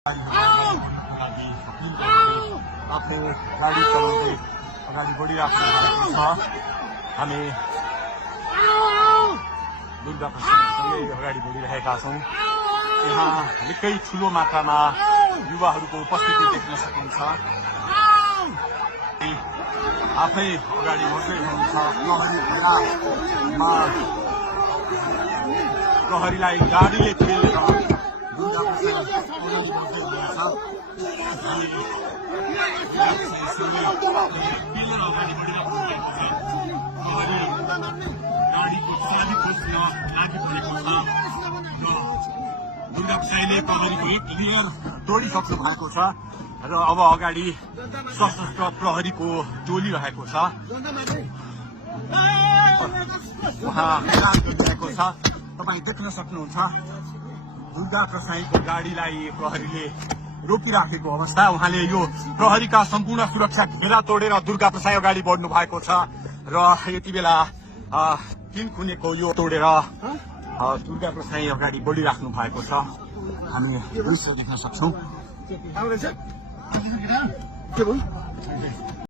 आफ्नो गाडी चलाउँदै अगाडि बढिराख्नु भएको छ। हामी दुर्गा प्रसादसँगै अगाडि बढिरहेका छौँ। यहाँ निकै ठुलो मात्रामा युवाहरूको उपस्थिति देख्न सकिन्छ। आफै अगाडि बढ्दै हुनुहुन्छ। प्रहरीलाई गाडीले ठेलेर दुर्गा प्रसाद दुर्गा प्रसादले प्रहरीको क्लियर तोडिसक्नु भएको छ र अब अगाडि सशस्त्र प्रहरीको टोली रहेको छ। उहाँ विराम गरिरहेको छ। तपाईँ देख्न सक्नुहुन्छ दुर्गा प्रसाईको गाडीलाई प्रहरीले रोकिराखेको अवस्था। उहाँले यो प्रहरीका सम्पूर्ण सुरक्षा घेरा तोडेर दुर्गा प्रसाई अगाडि बढ्नु भएको छ र यति बेला किनखुनेको यो तोडेर दुर्गा प्रसाई अगाडि बढिराख्नु भएको छ। हामी दृश्य देख्न सक्छौँ।